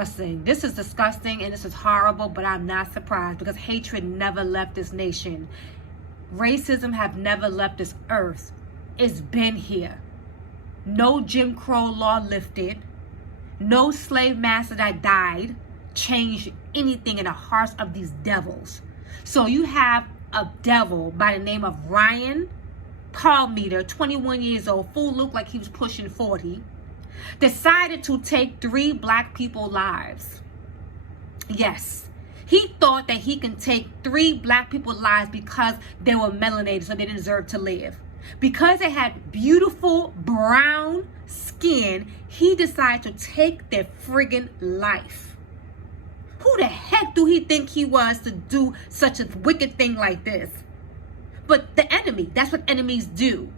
disgusting. This is disgusting and this is horrible, but I'm not surprised because hatred never left this nation. Racism have never left this earth. It's been here. No Jim Crow law lifted. No slave master that died changed anything in the hearts of these devils. So you have a devil by the name of Ryan Palmeter, 21 years old, fool looked like he was pushing 40, decided to take 3 black people's lives. Yes, he thought that he can take 3 black people's lives because they were melanated, so they didn't deserve to live. Because they had beautiful brown skin, he decided to take their friggin' life. Who the heck do he think he was to do such a wicked thing like this? But the enemy, that's what enemies do.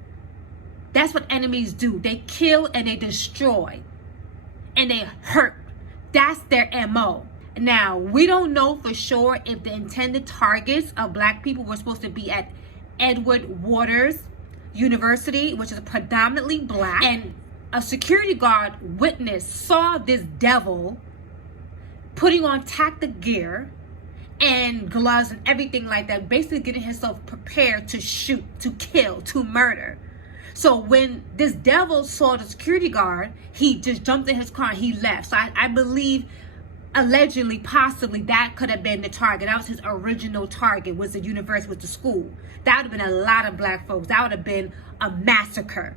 That's what enemies do. They kill and they destroy. And they hurt. That's their MO. Now, we don't know for sure if the intended targets of black people were supposed to be at Edward Waters University, which is predominantly black. And a security guard witness saw this devil putting on tactic gear and gloves and everything like that, basically getting himself prepared to shoot, to kill, to murder. So when this devil saw the security guard, he just jumped in his car and he left. So I believe, allegedly, possibly, that could have been the target. That was his original target, was the university, was the school. That would have been a lot of black folks. That would have been a massacre.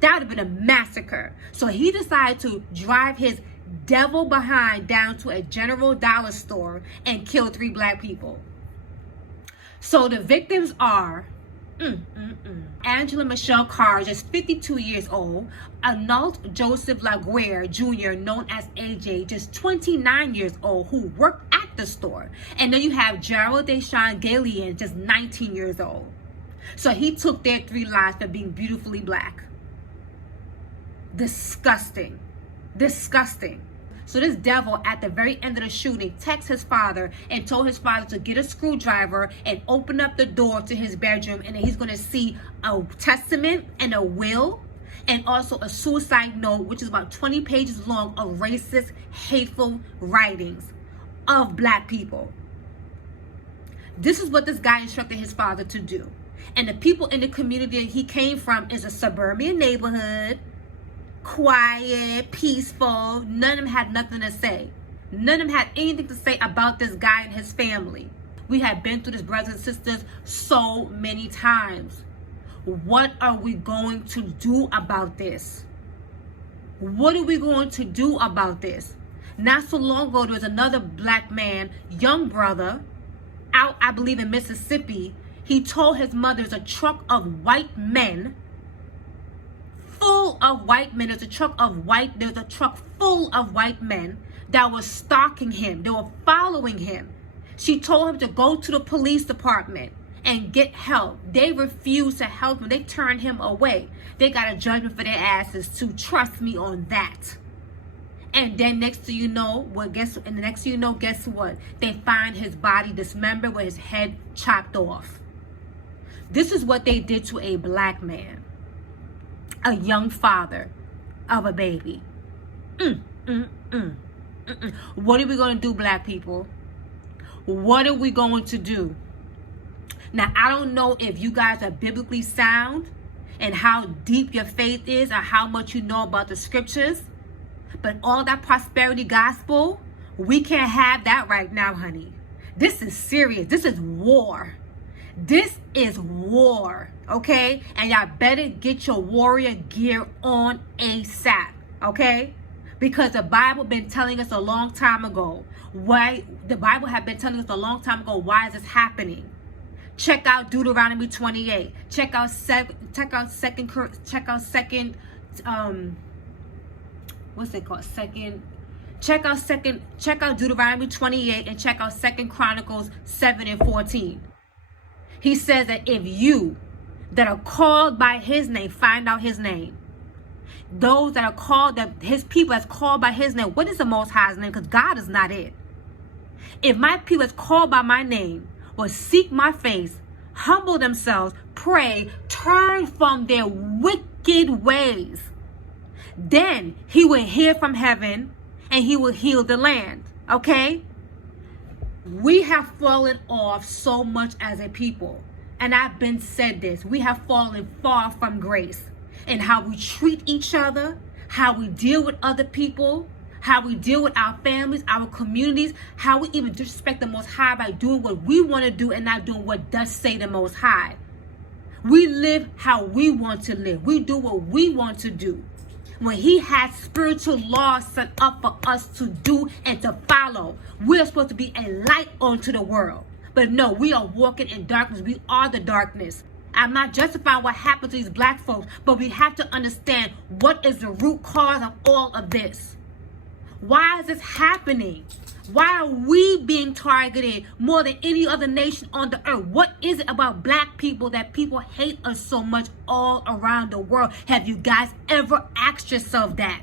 That would have been a massacre. So he decided to drive his devil behind down to a General Dollar store and kill 3 black people. So the victims are Angela Michelle Carr, just 52 years old, Arnold Joseph Laguerre Jr., known as AJ, just 29 years old, who worked at the store. And then you have Gerald Deshaun Galian, just 19 years old. So he took their 3 lives for being beautifully black. Disgusting. Disgusting. So this devil, at the very end of the shooting, texted his father and told his father to get a screwdriver and open up the door to his bedroom, and then he's going to see a testament and a will and also a suicide note, which is about 20 pages long, of racist, hateful writings of black people. This is what this guy instructed his father to do. And the people in the community that he came from is a suburban neighborhood, quiet, peaceful. None of them had nothing to say. None of them had anything to say about this guy and his family. We have been through this, brothers and sisters, so many times. What are we going to do about this? What are we going to do about this? Not so long ago, there was another black man, young brother, out, I believe, in Mississippi. He told his mother there's a truck of white men, full of white men. There's a truck full of white men that was stalking him. They were following him. She told him to go to the police department and get help. They refused to help him. They turned him away. They got a judgment for their asses to trust me on that. And then next thing you know, guess what? They find his body dismembered with his head chopped off. This is what they did to a black man, a young father of a baby. What are we going to do, black people? What are we going to do? Now, I don't know if you guys are biblically sound and how deep your faith is or how much you know about the scriptures, but all that prosperity gospel, we can't have that right now, honey. This is serious. This is war. This is war, okay? And y'all better get your warrior gear on ASAP, okay? Because the Bible been telling us a long time ago. Why is this happening? Check out Deuteronomy 28. Check out check out Deuteronomy 28 and check out 2 Chronicles 7 and 14. He says that if you that are called by his name, find out his name. Those that are called, that his people that's called by his name. What is the Most High's name? Because God is not it. If my people that's called by my name will seek my face, humble themselves, pray, turn from their wicked ways, then he will hear from heaven and he will heal the land. Okay? We have fallen off so much as a people. And I've been said this. We have fallen far from grace in how we treat each other, how we deal with other people, how we deal with our families, our communities, how we even disrespect the Most High by doing what we want to do and not doing what does say the Most High. We live how we want to live. We do what we want to do. When he has spiritual laws set up for us to do and to follow, we're supposed to be a light unto the world. But no, we are walking in darkness. We are the darkness. I'm not justifying what happened to these black folks, but we have to understand what is the root cause of all of this. Why is this happening? Why are we being targeted more than any other nation on the earth? What is it about black people that people hate us so much all around the world? Have you guys ever asked yourself that?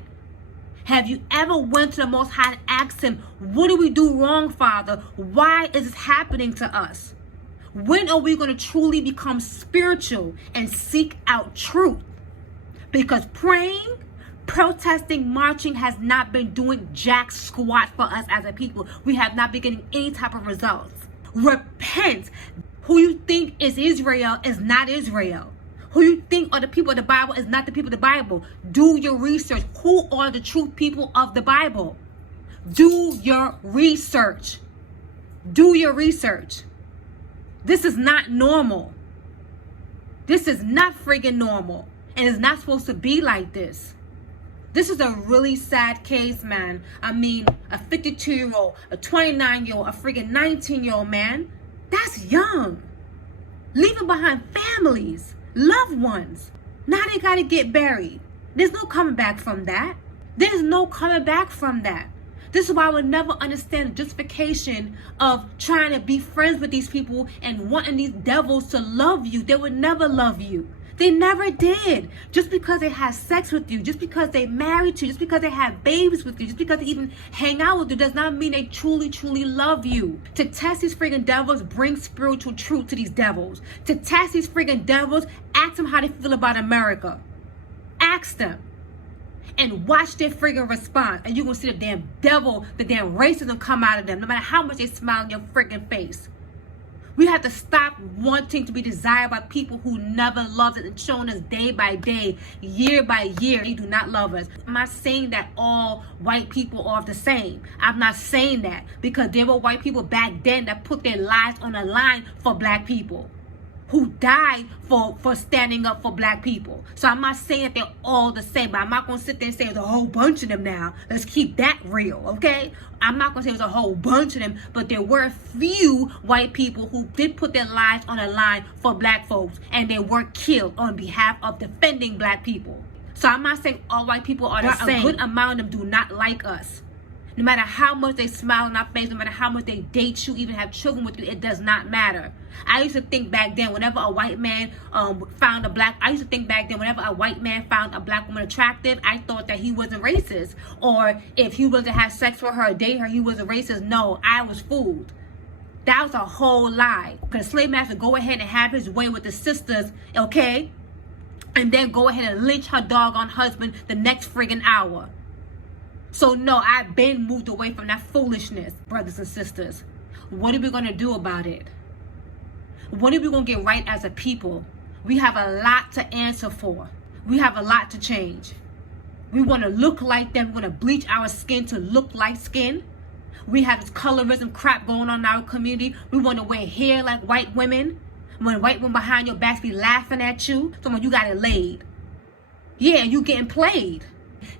Have you ever went to the Most High and asked him, what do we do wrong, Father? Why is this happening to us? When are we going to truly become spiritual and seek out truth? Because praying, protesting, marching has not been doing jack squat for us as a people. We have not been getting any type of results. Repent. Who you think is Israel is not Israel. Who you think are the people of the Bible is not the people of the Bible. Do your research. Who are the true people of the Bible? Do your research. Do your research. This is not normal. This is not friggin' normal. And it's not supposed to be like this. This is a really sad case, man. I mean, a 52-year-old, a 29-year-old, a friggin' 19-year-old man. That's young. Leaving behind families, loved ones. Now they gotta get buried. There's no coming back from that. There's no coming back from that. This is why I would never understand the justification of trying to be friends with these people and wanting these devils to love you. They would never love you. They never did. Just because they have sex with you, just because they married you, just because they have babies with you, just because they even hang out with you does not mean they truly, truly love you. To test these friggin' devils, bring spiritual truth to these devils. To test these friggin' devils, ask them how they feel about America. Ask them. And watch their friggin' response. And you're gonna see the damn devil, the damn racism come out of them, no matter how much they smile in your friggin' face. We have to stop wanting to be desired by people who never loved us and shown us day by day, year by year, they do not love us. I'm not saying that all white people are the same. I'm not saying that, because there were white people back then that put their lives on the line for black people, who died for standing up for black people. So I'm not saying that they're all the same, but I'm not going to sit there and say there's a whole bunch of them now. Let's keep that real, okay? I'm not going to say there's a whole bunch of them, but there were a few white people who did put their lives on the line for black folks, and they were killed on behalf of defending black people. So I'm not saying all white people are the same. A good amount of them do not like us. No matter how much they smile in our face, no matter how much they date you, even have children with you, it does not matter. I used to think back then, whenever a white man found a black woman attractive, I thought that he wasn't racist. Or if he was to have sex with her or date her, he wasn't racist. No, I was fooled. That was a whole lie. Because slave master go ahead and have his way with the sisters, okay? And then go ahead and lynch her doggone husband the next friggin' hour. So no, I've been moved away from that foolishness, brothers and sisters. What are we going to do about it? What are we going to get right as a people? We have a lot to answer for. We have a lot to change. We want to look like them. We want to bleach our skin to look like skin. We have this colorism crap going on in our community. We want to wear hair like white women. When white women behind your backs be laughing at you. So when you got it laid. Yeah, you getting played.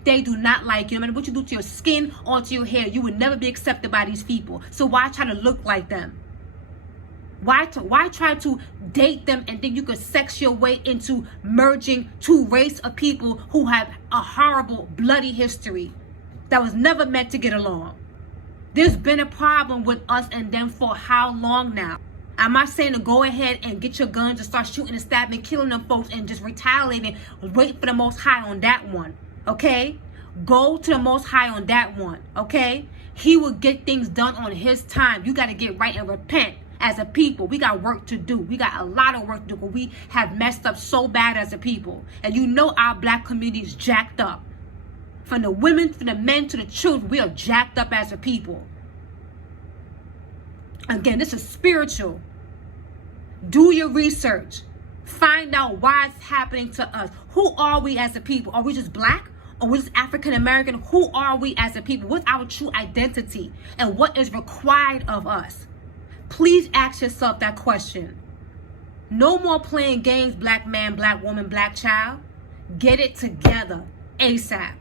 They do not like you. No matter what you do to your skin or to your hair, you would never be accepted by these people. So why try to look like them? Why try to date them and think you could sex your way into merging two race of people who have a horrible, bloody history that was never meant to get along? There's been a problem with us and them for how long now? I'm not saying to go ahead and get your guns and start shooting and stabbing and killing them folks and just retaliating. Wait for the Most High on that one. Okay? Go to the Most High on that one. Okay? He will get things done on his time. You got to get right and repent as a people. We got work to do. We got a lot of work to do. We have messed up so bad as a people. And you know our black community is jacked up. From the women, from the men, to the children, we are jacked up as a people. Again, this is spiritual. Do your research. Find out why it's happening to us. Who are we as a people? Are we just black? Are we just African American? Who are we as a people? What's our true identity? And what is required of us? Please ask yourself that question. No more playing games, black man, black woman, black child. Get it together ASAP.